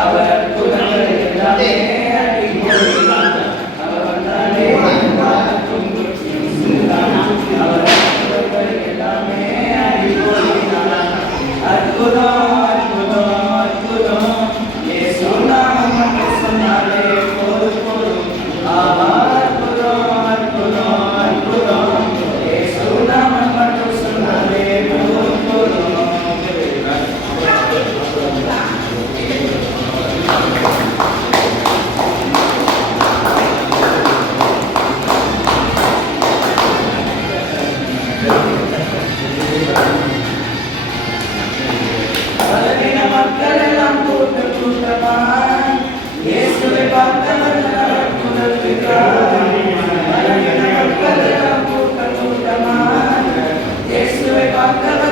அவர் அற்புதங்கள் எல்லாமே அடிப்பொழி அவர் வந்தாலே அவர் அற்புதங்கள் எல்லாமே அடிப்பொழி அற்புதம் அற்புதம் அற்புதம் இயேசு நாமம் மட்டும் சொன்னாலே போதும் போதும் அற்புதம் அற்புதம் அற்புதம் இயேசு நாமம் மட்டும் சொன்னாலே போதும் போதும் மக்கள் எல்லாம் கூட்டம் கூட்டமாய் இயேசுவை பார்த்தவர் முதல் மக்கள் எல்லாம் கூட்டம் கூட்டமாய் இயேசுவை பார்த்தவர்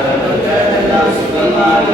அவர் தொட்டதெல்லாம் சுகமாக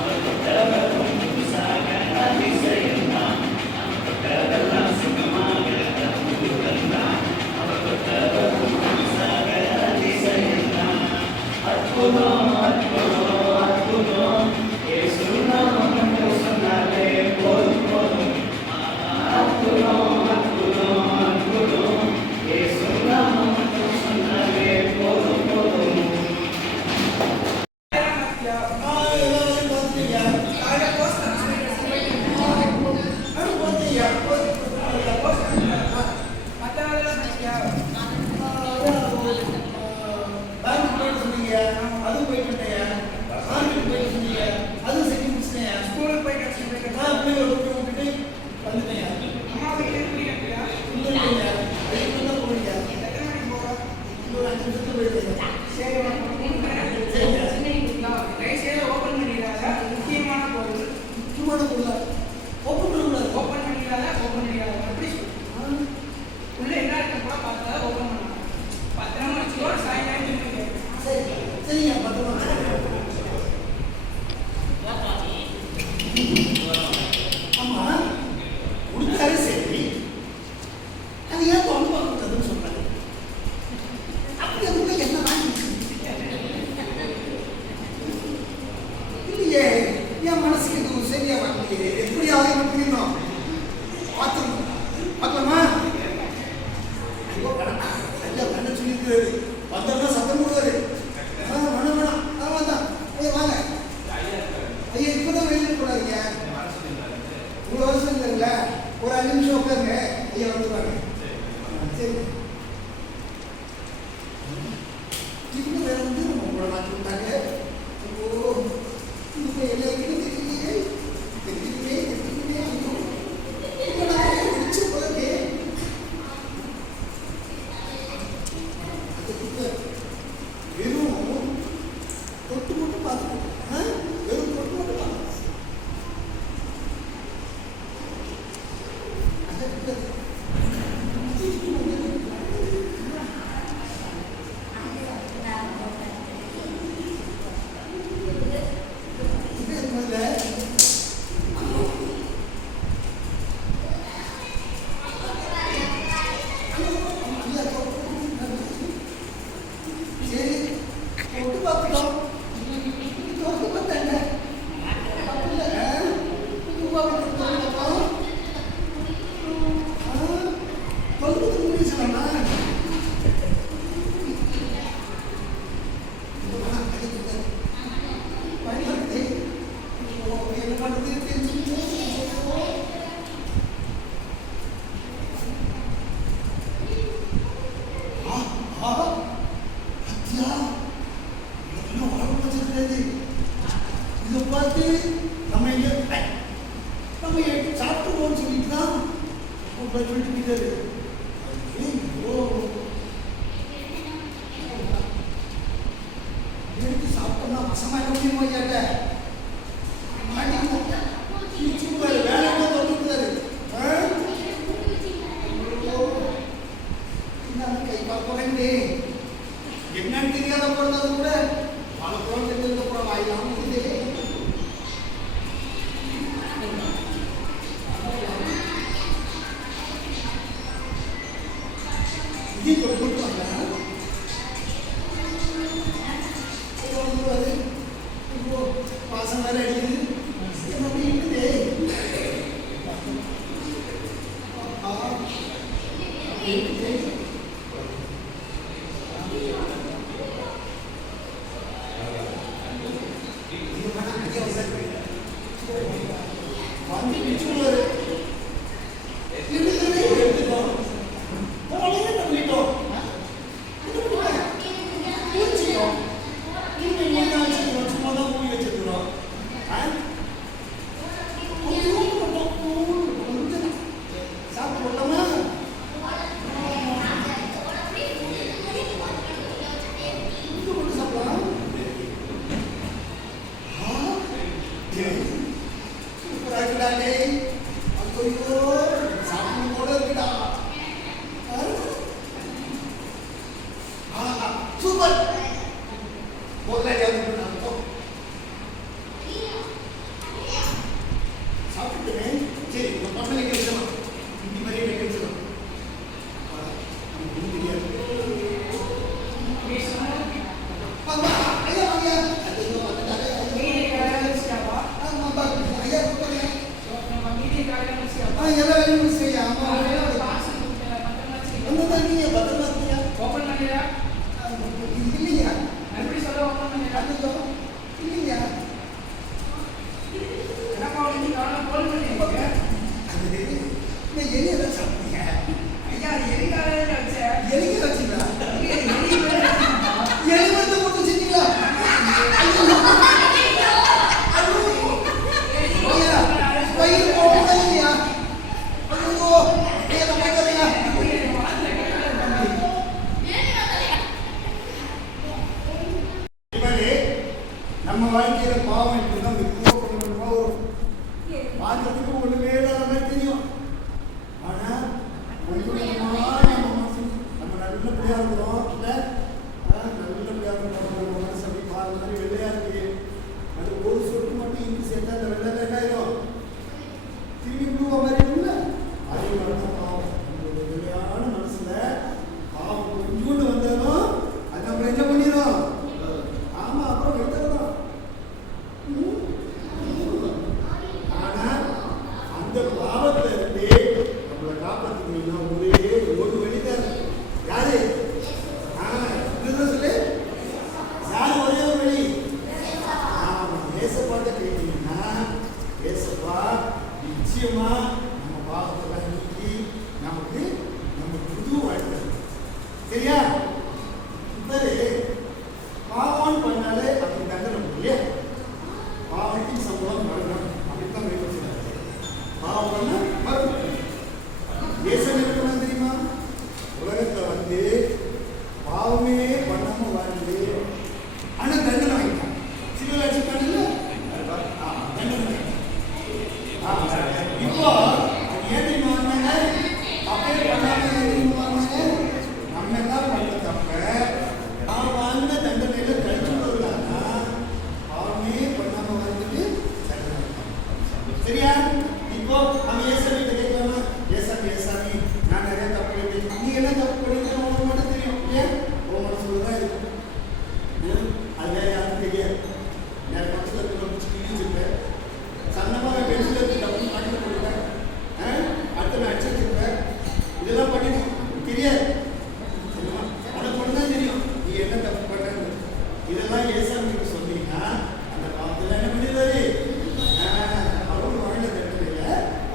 அவர் தொட்டதெல்லாம் சுகமாக அற்புதம் அற்புதம் அற்புதம் இயேசு நாமம் மட்டும் சொன்னாலே போதும் போதும் அற்புதம் அற்புதம் அற்புதம் இயேசு நாமம் மட்டும் சொன்னாலே போதும் போதும் நிமிஷத்துல போயிடுங்க. சரி ரைஸ் ஓப்பன் பண்ணிடாத முக்கியமான பொருள் முக்கியமான பொருள் ஓப்பன் பண்ணக்கூடாது. ஓப்பன் பண்ணிடாத எப்படி சொல்லு உள்ள என்ன இருக்கு கூட பார்த்தா ஓப்பன் பண்ணலாம். பத்திரமா வச்சுக்கோ சாயங்காலம். சரி சரிங்க பத்திரமா வச்சுக்கோங்க. ஆமா கொடுத்தாரு சரி, அது ஏன் தொண்டு பார்க்கக்கூடாதுன்னு சொல்றாங்க. அப்படி அதுக்குள்ள என்ன வாங்கி இல்லையே, என் மனசுக்கு இது சரியா வரலையே, எப்படியாவது என்ன புரியணும். பார்க்கலாமா? ஐயோ ஐயா கண்ண சொல்லியிருக்கிறாரு, வந்தா சத்தம் போடுவாரு. வேணாம் வேணாம் அதான் ஐயா வாங்க ஐயா, இப்பதான் வெளியில் போடாதீங்க. இவ்வளோ வருஷம் இல்லைங்களா, ஒரு 5 நிமிஷம் உட்காருங்க, ஐயா வந்துடுவாங்க. சரி இன்னும் வேற வந்து உங்களை மாற்றி விட்டாங்க. ஓ இப்போ எல்லாருக்கும் தெரியலையே தெரியலையே தெரியலையே முடிச்சு போதே வெறும் தொட்டு மட்டும் பார்த்துக்கணும். வெறும் தொட்டு மட்டும் பார்க்கணும். இதை பார்த்து நம்ம சாப்பிட்டுருவோம்னு சொல்லிட்டு தான் சொல்லிட்டு போயிட்டாரு. எடுத்து சாப்பிட்டோம்னா வசமா என்ன முடியுமோ ஐயாட்ட மாட்டிக்குவோம். வேலை என்ன சொல்லிட்டாரு, கை பார்ப்பேன் என்னன்னு தெரியாத பிறந்தது கூட பல குழந்தை தெரிஞ்சப்புறம் வாயிலாம் முடியுது. இது கொடுத்தாங்க வாசம் வேற அடிக்குது. எப்படி இருக்குது வந்து பிச்சுவாரு எடுத்துட்டோம் பண்ணிட்டோம் பூச்சிட்டோம். சும்மா தான் மூடி வச்சிருக்கிறோம். சாப்பிட்டு போட்டோம்னா சாப்பிடலாம். சூப்பரா இருக்குடாண்டே. ஐயோ சாப்பிடும் போல இருக்குடா. சூப்பர் சாப்பிட்டுட்டேன். சரி உங்க பசங்க கிடைச்சலாம், இந்த மாதிரி கிடைச்சலாம். எல்லாம் வேலையும் முடிச்சியா? நீங்க பத்திரமா இல்லையா? நம்ம வாழ்க்கையில பாவம் இருக்குன்னா மெதுவாக வரும். பார்க்கறதுக்கு ஒண்ணுமே இல்லாத மாதிரி தெரியும். ஆனா நம்ம நல்லபடியா இருக்கிறோம் இல்ல, நல்லபடியா இருக்கிறோம். மனசு அப்படி பால் மாதிரி வெள்ளையா இருக்கு. அது ஒரு சொட்டு மட்டும் இங்கு சேர்த்தா அந்த வெள்ளை வெள்ளாயிரும், திரும்பி ப்ளூவா மாதிரி இருக்குல்ல. அதே மாதிரி பாவம். நம்மளுடைய வெள்ளையான மனசுல பாவம் கொஞ்சோண்டு வந்தாலும் அது நம்ம என்ன பண்ணிடும்? ஆமா, அப்புறம் வைக்கிறதான். ஆனா அந்த பாவத்துல இருந்து நம்மளை காப்பாற்றணும்னா ஒரே ஒரு வழிதான். யாரு? சொல்லு. யாரு ஒரே ஒரு வழி? ஆமா, ஏசப்பாட்ட கேட்டீங்கன்னா ஏசப்பா நிச்சயமா நம்ம பாவத்தை நீக்கி நமக்கு நம்ம புது வாழ்க்கை. சரியா? பாவம் பண்ணாலே அப்படி தண்டனை இல்லையா? பாவத்தின் சம்பளம் மரணம். அப்படித்தான் சொல்றாரு. பாவம் பண்ண மரணம். ஏசன் இருக்கணும் தெரியுமா? உலகத்துல வந்து பாவமே பண்ணாம வாழ்ந்து ஆனா தண்டனை வாங்கிட்டான். சில லட்சம் இல்ல தண்டனை. இப்போ ஏன் வாங்கினாங்க? தப்பே பண்ணாம வாங்கினாங்க. நம்ம எல்லாம் பண்ண தப்ப நான் வாங்கின தண்டனையில கழிச்சு விடலாம்னா பாவமே பண்ணாம வாழ்ந்துட்டு தண்டனை. சரியா? இப்போ நம்ம ஏசாமி கேட்கலாமா? ஏசாமி நான் நிறைய தப்பு பண்ணிட்டேன். நீ என்ன தப்பு பண்ணிட்டு உனக்கு மட்டும் தெரியும். ஏன் உன் மனசுலதான் இருக்கும். அது வேற யாரும் தெரியாது. நிறைய மனசுல இருப்பேன். சன்னமாக பென்சில் எடுத்து தப்பு மாட்டிட்டு போயிருப்பேன். அடுத்த நான் அடிச்சிருப்பேன். இதெல்லாம் பண்ணிடும் தெரியாது. உனக்கு மட்டும் தான் தெரியும் நீ என்ன தப்பு பண்ணு. இதெல்லாம் ஏசாமிக்கு சொன்னீங்கன்னா அந்த பாவத்தில் என்ன பண்ணிடுவாரு? அவரும் வாழ்ந்த தண்டனையில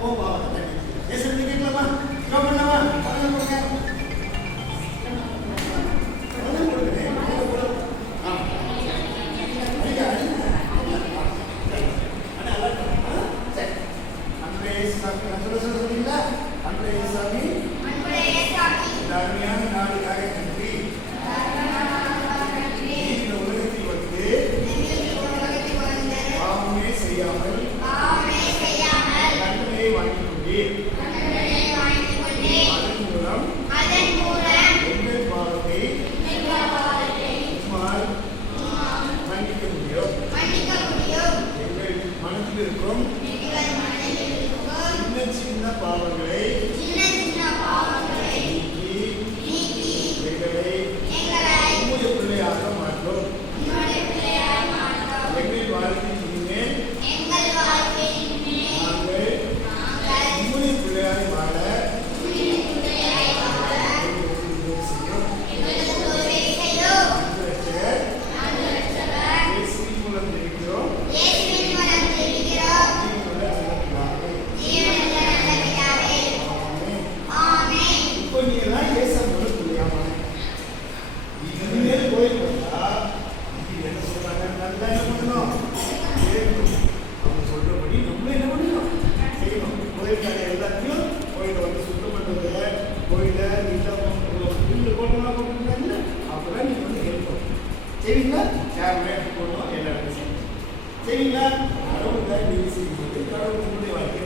ஓ பாவத்தை தண்டி. ஏசாமி கேட்கலாமா? ட்ரா பண்ணலாமா? பணம் கொடுங்க. அருமையான நாளுக்காக நன்றி. இந்த உலகத்தில் வந்து பாவமே செய்யாமல் தண்டனையை வாங்கிக் கொண்டேன். அதன் மூலம் எங்கள் பாவத்தை உம்மால் மன்னிக்க முடியும். எங்கள் மனதில் இருக்கும் சின்ன சின்ன பாவங்களை உம்முடைய பிள்ளையாக மாற்றும். எங்கள் வாழ்க்கையின் இனிமேல் நாங்கள் உம்முடைய பிள்ளையாக வாழ சரிங்களா? கடவுளுக்காக நீங்க செய்யும்போது கடவுள் உங்களுடைய வாழ்க்கை.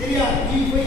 சரியா? நீ போய்